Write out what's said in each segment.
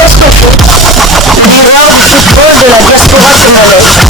Diascofoot, miroir du football de la diaspora congolaise.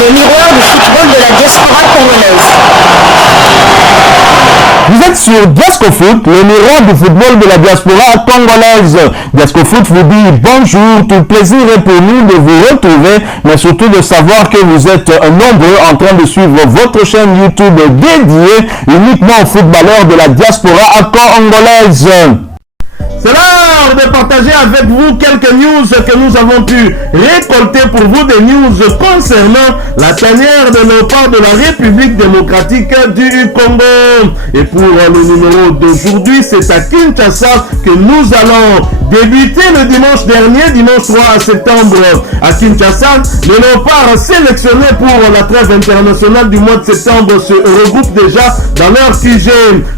Le miroir du football de la diaspora congolaise. Vous êtes sur Diascofoot, le miroir du football de la diaspora congolaise. Diascofoot vous dit bonjour, tout plaisir est pour nous de vous retrouver, mais surtout de savoir que vous êtes nombreux en train de suivre votre chaîne YouTube dédiée uniquement aux footballeurs de la diaspora congolaise. C'est l'heure de partager avec vous quelques news que nous avons pu récolter pour vous, des news concernant la tanière de léopard de la République démocratique du Congo. Et pour le numéro d'aujourd'hui, c'est à Kinshasa que nous allons débuter le dimanche dernier, dimanche 3 septembre à Kinshasa. Les léopards sélectionnés pour la trêve internationale du mois de septembre se regroupent déjà dans leur QG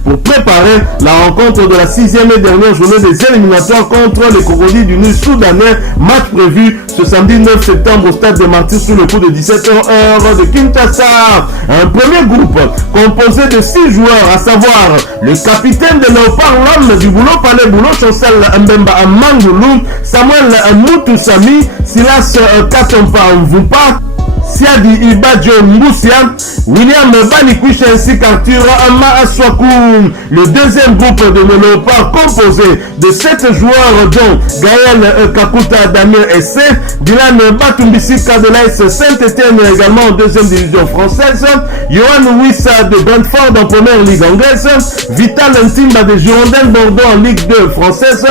pour préparer la rencontre de la 6e et dernière journée des éliminatoires contre les crocodiles du Nil soudanais, match prévu ce samedi 9 septembre au stade des Martyrs sous le coup de 17h de Kinshasa. Un premier groupe composé de 6 joueurs, à savoir le capitaine de léopard, l'homme du boulot, Palais Boulot, Chancel Mbemba Mangoulou, Samuel Moutousami, Silas Katompa Mvupa, Siadi Ibadjo Mboussia, William Balikwish ainsi qu'Arthur Ama Aswakou. Le deuxième groupe de léopards composé de 7 joueurs dont Gaël Kakuta Damien Essé, Dylan Batumbisi Kadelaïs Saint-Etienne également en deuxième division française, Johan Wissa de Brentford en première ligue anglaise, Vital Ntimba de Girondins Bordeaux en Ligue 2 française,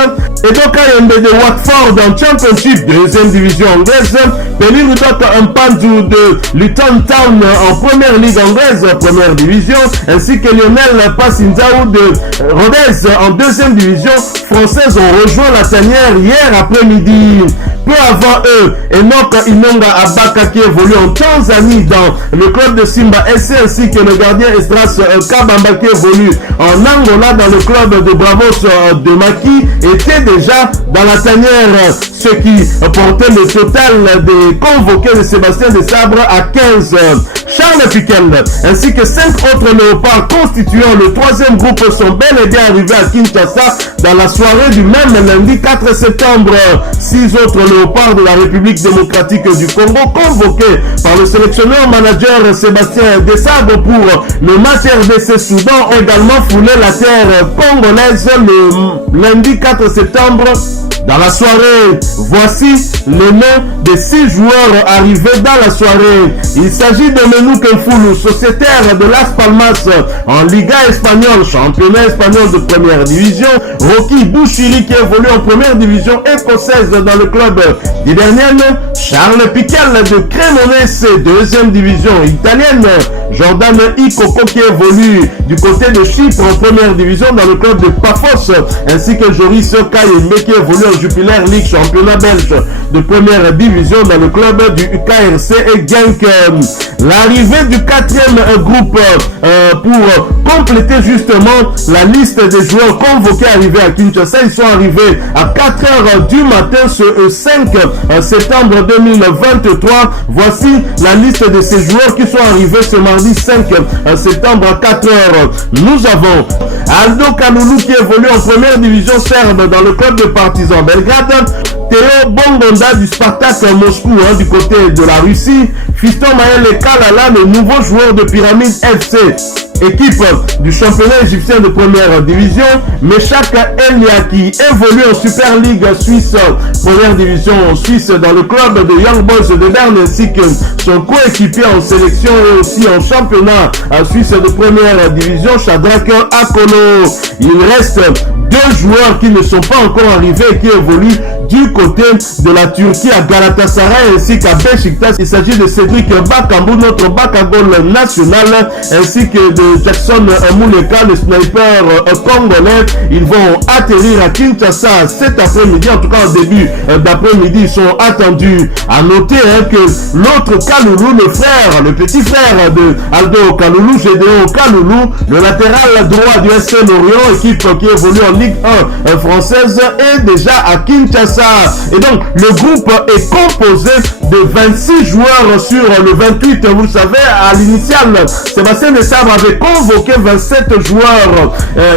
Edoka Yembe de Watford en Championship deuxième division anglaise, Peli Rudok Mpandu de Luton Town en première ligue anglaise, première division, ainsi que Lionel Passinzaou de Rodez en deuxième division française ont rejoint la tanière hier après-midi. Peu avant eux, Enoch Inonga Abaka qui évolue en Tanzanie dans le club de Simba SC, ainsi que le gardien Estras Kabamba qui évolue en Angola dans le club de Bravos de Maki étaient déjà dans la tanière, ce qui portait le total des convoqués de Sébastien Desabre à 15. Charles Piquel ainsi que 5 autres léopards constituant le troisième groupe sont bel et bien arrivés à Kinshasa dans la soirée du même lundi 4 septembre. 6 autres léopards de la République démocratique du Congo convoqués par le sélectionneur manager Sébastien Desabre pour le match RDC Soudan ont également foulé la terre congolaise le lundi 4 septembre. Dans la soirée, voici le nom des 6 joueurs arrivés dans la soirée. Il s'agit de Menouke Mfoulou, sociétaire de Las Palmas en Liga espagnole, championnat espagnol de première division. Rocky Bouchiri qui évolue en première division écossaise dans le club d'Hibernienne. Charles Piquel de Cremonese, deuxième division italienne. Jordan Ikoko qui évolue du côté de Chypre en première division dans le club de Paphos, ainsi que Joris Kayembe qui évolue en Jupiler League, championnat belge de première division dans le club du KRC et Genk. L'arrivée du 4e groupe pour compléter justement la liste des joueurs convoqués arrivés à Kinshasa. Ils sont arrivés à 4h du matin ce 5 septembre 2023. Voici la liste de ces joueurs qui sont arrivés ce mardi 5 septembre à 4h. Nous avons Aldo Kaloulou qui évolue en première division serbe dans le club de Partizan Belgrade. Théo Bongonda du Spartak Moscou du côté de la Russie. Fiston Maël Kalala, le nouveau joueur de Pyramide FC, équipe du championnat égyptien de première division. Meshak Eliaki évolue en Super League Suisse, première division suisse dans le club de Young Boys de Berne, ainsi que son coéquipier en sélection et aussi en championnat suisse de première division, Shadrack Akolo. Il reste deux joueurs qui ne sont pas encore arrivés et qui évoluent du côté de la Turquie à Galatasaray ainsi qu'à Beşiktaş. Il s'agit de Cédric Bakambu, notre bac à goal national, ainsi que de Jackson Muleka, le sniper congolais. Ils vont atterrir à Kinshasa cet après-midi, en tout cas au début d'après-midi, ils sont attendus. À noter que l'autre Kaloulou, le petit frère de Aldo Kaloulou, Gédéon Kaloulou, le latéral droit du SC Lorient, équipe qui évolue en Ligue 1 française, est déjà à Kinshasa. Et donc, le groupe est composé de 26 joueurs sur le 28. Vous le savez, à l'initiale, Sébastien Desabre avait convoqué 27 joueurs.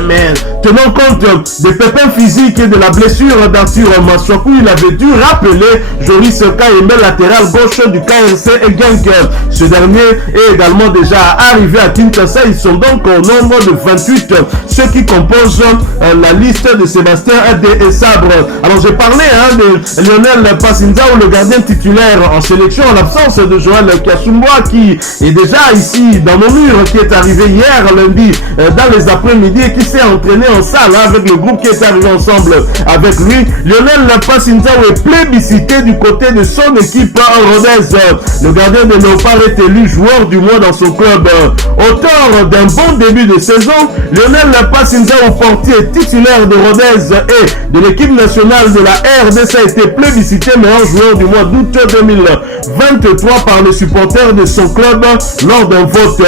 Mais tenant compte des pépins physiques et de la blessure d'Arthur Massoakou, il avait dû rappeler Joris Kayembe, latéral gauche du KRC et Genk. Ce dernier est également déjà arrivé à Kinshasa. Ils sont donc au nombre de 28, ceux qui composent la liste de Sébastien Desabre. Alors j'ai parlé de Lionel Passinzao, le gardien titulaire en sélection, en l'absence de Joël Kasumboa qui est déjà ici dans nos murs, qui est arrivé hier lundi dans les après-midi et qui s'est entraîné en salle avec le groupe qui est arrivé ensemble avec lui. Lionel Passinzao est plébiscité du côté de son équipe Rodez. Le gardien de Léopard est élu joueur du mois dans son club. Auteur d'un bon début de saison, Lionel Passinzao, portier titulaire de Rodez et de l'équipe nationale de la RDC, a été plébiscité meilleur joueur du mois d'août 2023 par les supporters de son club lors d'un vote.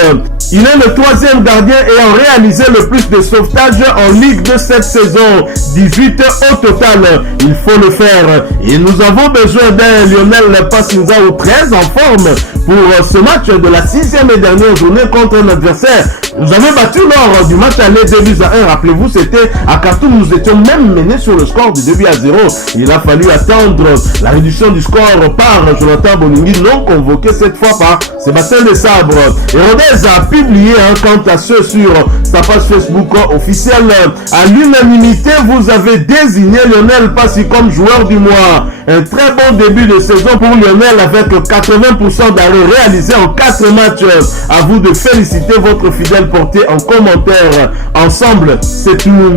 Il est le troisième gardien ayant réalisé le plus de sauvetages en Ligue de cette saison, 18 au total. Il faut le faire. Et nous avons besoin d'un Lionel Passinzao très en forme pour ce match de la 6e et dernière journée contre un adversaire. Nous avons battu lors du match aller 2-1. Rappelez-vous, c'était à Khartoum. Nous étions même menés sur le score de 2-0. Il a fallu attendre la réduction du score par Jonathan Bolingi, non convoqué cette fois par Sébastien Desabre. Et Rodez a publié quant à ce sur sa page Facebook officielle. À l'unanimité, vous avez désigné Lionel Passi comme joueur du mois. Un très bon début de saison pour Lionel avec 80% d'arrêts réalisés en 4 matchs. À vous de féliciter votre fidèle portier en commentaire. Ensemble, c'est une...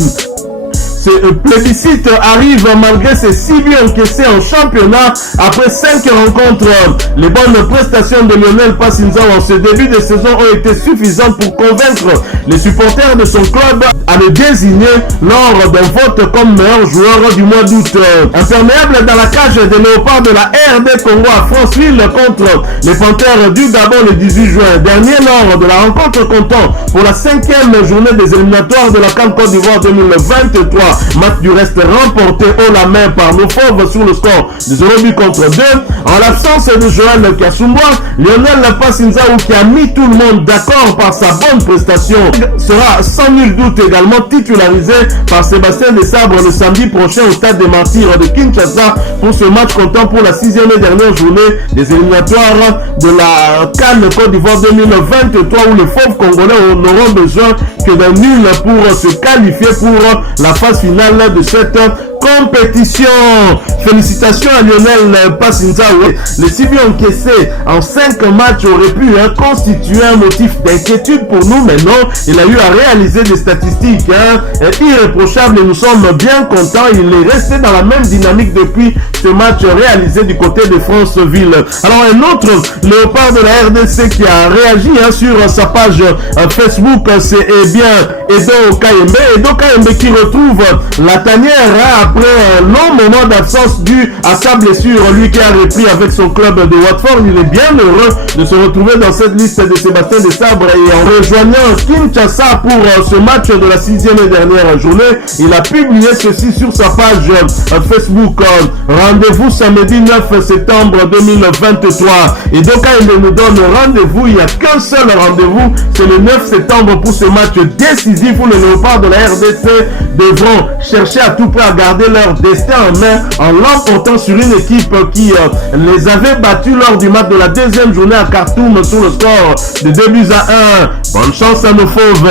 Ce plébiscite arrive malgré ses 6 buts encaissés en championnat après 5 rencontres. Les bonnes prestations de Lionel Passinzao en ce début de saison ont été suffisantes pour convaincre les supporters de son club à le désigner lors d'un vote comme meilleur joueur du mois d'août. Imperméable dans la cage des Léopards de la RD Congo à Franceville contre les Panthères du Gabon le 18 juin dernier lors de la rencontre comptant pour la 5e journée des éliminatoires de la CAN Côte d'Ivoire 2023. Match du reste remporté haut la main par nos fauves sur le score de 0 but contre 2. En l'absence de Joël Kasumboa, Lionel Passinzao, qui a mis tout le monde d'accord par sa bonne prestation, sera sans nul doute également titularisé par Sébastien Desabre le samedi prochain au stade des Martyrs de Kinshasa pour ce match comptant pour la 6e et dernière journée des éliminatoires de la CAN Côte d'Ivoire 2023 où les fauves congolais n'auront besoin que d'un nul pour se qualifier pour la phase finale de cette compétition. Félicitations à Lionel Passinzao. Les 6 buts encaissés en 5 matchs auraient pu constituer un motif d'inquiétude pour nous, mais non, il a eu à réaliser des statistiques irréprochables et nous sommes bien contents. Il est resté dans la même dynamique depuis ce match réalisé du côté de Franceville. Alors un autre léopard de la RDC qui a réagi sur sa page Facebook, c'est Edo Kayembe. Edo Kayembe qui retrouve la tanière après un long moment d'absence dû à sa blessure. Lui qui a repris avec son club de Watford, il est bien heureux de se retrouver dans cette liste de Sébastien Desabre et en rejoignant Kinshasa pour ce match de la 6e et dernière journée, il a publié ceci sur sa page Facebook. Rendez-vous samedi 9 septembre 2023. Et donc il nous donne rendez-vous, il n'y a qu'un seul rendez-vous, c'est le 9 septembre pour ce match décisif où les Léopards de la RDC devront chercher à tout prix à garder leur destin en main en l'emportant sur une équipe qui les avait battus lors du match de la 2e journée à Khartoum sur le score de 2-1. Bonne chance à nos fauves.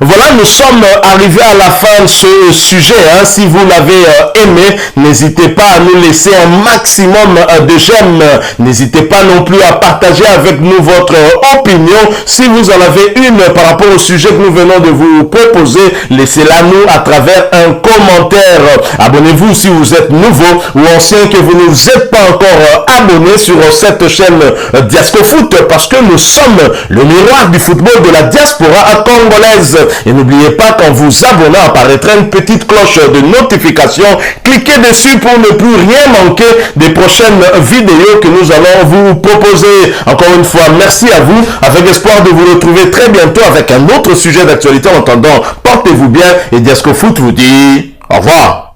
Voilà, nous sommes arrivés à la fin de ce sujet. Si vous l'avez aimé, n'hésitez pas à nous laisser un maximum de j'aime. N'hésitez pas non plus à partager avec nous votre opinion. Si vous en avez une par rapport au sujet que nous venons de vous proposer, laissez-la nous à travers un commentaire. Abonnez-vous si vous êtes nouveau ou ancien, que vous ne vous êtes pas encore abonné sur cette chaîne DiascoFoot, parce que nous sommes le miroir du football de la diaspora congolaise. Et n'oubliez pas qu'en vous abonnant apparaîtra une petite cloche de notification. Cliquez dessus pour ne plus rien manquer des prochaines vidéos que nous allons vous proposer. Encore une fois, merci à vous, avec espoir de vous retrouver très bientôt avec un autre sujet d'actualité. En attendant, portez-vous bien et DiascoFoot vous dit au revoir.